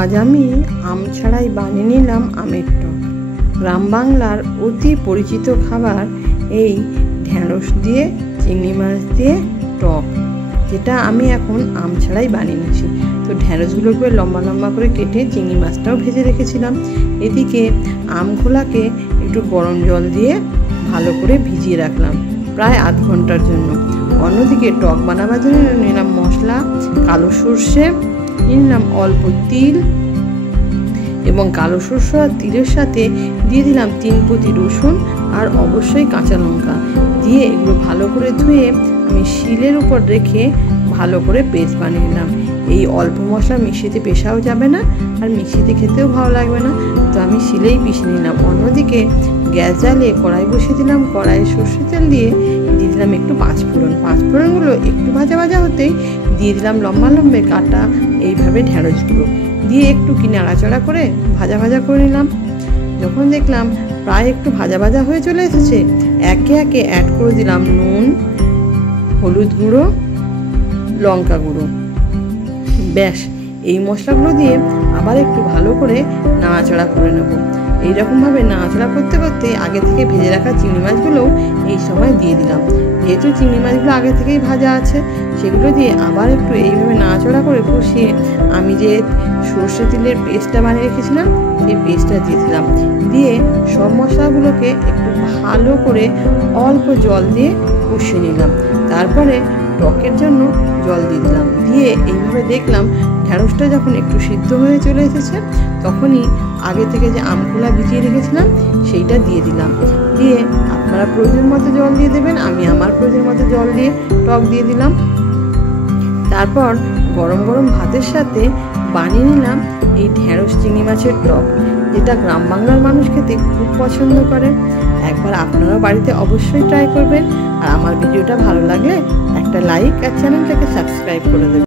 আজ আমি আম ছাড়াই বানিয়ে নিলাম আমের টক। গ্রাম বাংলার অতি পরিচিত খাবার এই ঢেঁড়স দিয়ে চিংড়ি মাছ দিয়ে টক, যেটা আমি এখন আম ছাড়াই বানিয়ে নিচ্ছি। তো ঢেঁড়সগুলোকে লম্বা লম্বা করে কেটে চিংড়ি মাছটাও ভেজে রেখেছিলাম। এদিকে আমগুলাকে একটু গরম জল দিয়ে ভালো করে ভিজিয়ে রাখলাম প্রায় আধ ঘন্টার জন্য। অন্যদিকে টক বানাবার জন্য নিলাম মশলা, কালো সর্ষে, নিলাম অল্প তিল এবং কালো সর্ষে আর তিলের সাথে দিয়ে দিলাম 3 পতি রসুন আর অবশ্যই কাঁচা লঙ্কা দিয়ে এগুলো ভালো করে ধুয়ে আমি শিলের উপর রেখে ভালো করে পেস্ট বানিয়ে নিলাম। এই অল্প মশলা মিক্সিতে পেশাও যাবে না আর মিক্সিতে খেতেও ভালো লাগবে না, তো আমি শিলেই পিষে নিলাম। অন্যদিকে গ্যাস জ্বালিয়ে কড়াই বসিয়ে দিলাম। কড়াইয়ে সর্ষে তেল দিয়ে দিলাম একটু পাঁচফোড়ন। পাঁচফোড়নগুলো একটু ভাজা ভাজা হতেই দিয়ে দিলাম লম্বা লম্বা কাটা এইভাবে ঢেঁড়সগুলো দিয়ে একটু নাড়াচাড়া করে ভাজা ভাজা করে নিলাম। যখন দেখলাম প্রায় একটু ভাজা ভাজা হয়ে চলে এসেছে, একে একে অ্যাড করে দিলাম নুন, হলুদ গুঁড়ো, লঙ্কা গুঁড়ো। ব্যাস, এই মশলাগুলো দিয়ে আবার একটু ভালো করে নাড়াচাড়া করে নেব। এইরকমভাবে নাড়াচাড়া করতে করতে আগে থেকে ভেজে রাখা চিংড়ি মাছগুলোও এই সময় দিয়ে দিলাম। যেহেতু চিংড়ি মাছগুলো আগে থেকেই ভাজা আছে, সেগুলো দিয়ে আবার একটু এইভাবে নাড়াচাড়া করে কষিয়ে আমি যে সর্ষে তিলের পেস্টটা বানিয়ে রেখেছিলাম সেই পেস্টটা দিয়ে দিলাম। দিয়ে সব মশলাগুলোকে একটু ভালো করে অল্প জল দিয়ে কষিয়ে নিলাম। তারপরে টকের জন্য জল দিয়ে দিলাম। দিয়ে এইভাবে দেখলাম ঢেঁড়সটা যখন একটু সিদ্ধ হয়ে চলে এসেছে, তখনই আগে থেকে যে আমগুলা ভিজিয়ে রেখেছিলাম সেইটা দিয়ে দিলাম। দিয়ে আপনারা প্রয়োজন মতো জল দিয়ে দেবেন, আমি আমার প্রয়োজন মতো জল দিয়ে টক দিয়ে দিলাম। তারপর গরম গরম ভাতের সাথে বানিয়ে নিলাম এই ঢেঁড়স চিংড়ি মাছের টক, যেটা গ্রাম বাংলার মানুষ খেতে খুব পছন্দ করে। একবার আপনারাও বাড়িতে অবশ্যই ট্রাই করবেন। আর আমার ভিডিওটা ভালো লাগলে একটা লাইক আর চ্যানেলটাকে সাবস্ক্রাইব করে দেবেন।